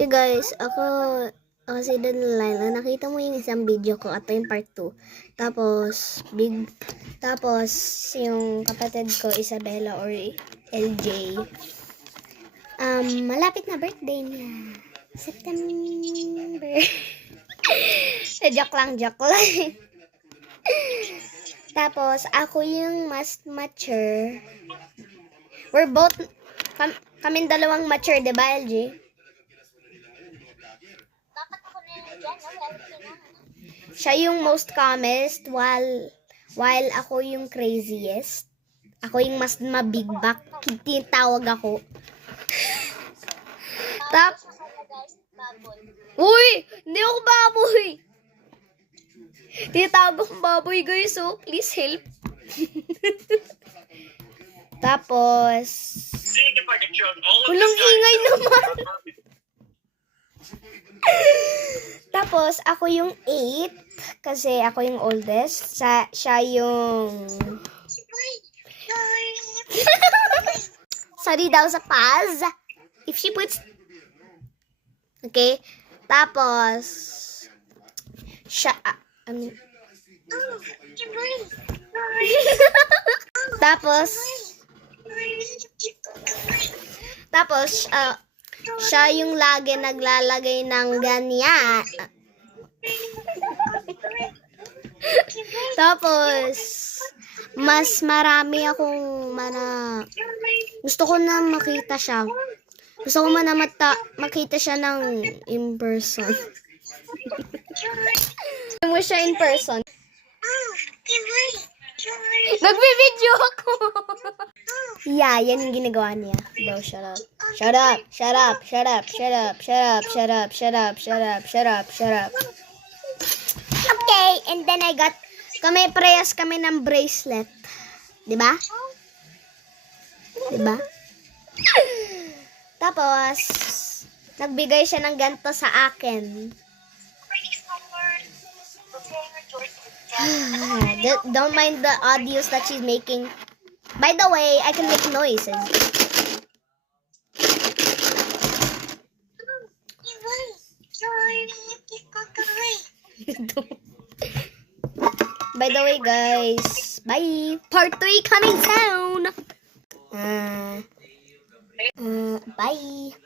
Okay guys, ako si Danlaila. Nakita mo yung isang video ko at yung part 2. Tapos yung kapatid ko Isabella or LJ. Malapit na birthday niya. September. joke lang. Tapos ako yung mas mature. We're both kaming dalawang mature, 'di ba, LJ? Siya yung most calmest while ako yung craziest. Ako yung mas mabig back. Tinatawag ako. Uy! Hindi ako baboy! Tinatawag akong baboy guys, so please help. Tapos walang ingay naman. Tapos ako yung 8 kasi ako yung oldest. Siya yung sorry daw sa paz. If she puts okay. Tapos siya tapos siya yung lagi naglalagay ng ganyan. Tapos mas marami akong gusto ko na makita siya. Gusto ko na makita siya ng in person. Mo siya in person. Nagbe-video ako. Yeah, yan yung ginagawa niya. Bro, shut up. Shut up. Okay, and then parehas kami ng bracelet. Diba? Tapos, nagbigay siya ng ganito sa akin. Don't mind the audios that she's making. By the way, I can make noises. By the way, guys, bye. Part 3 coming soon. Bye.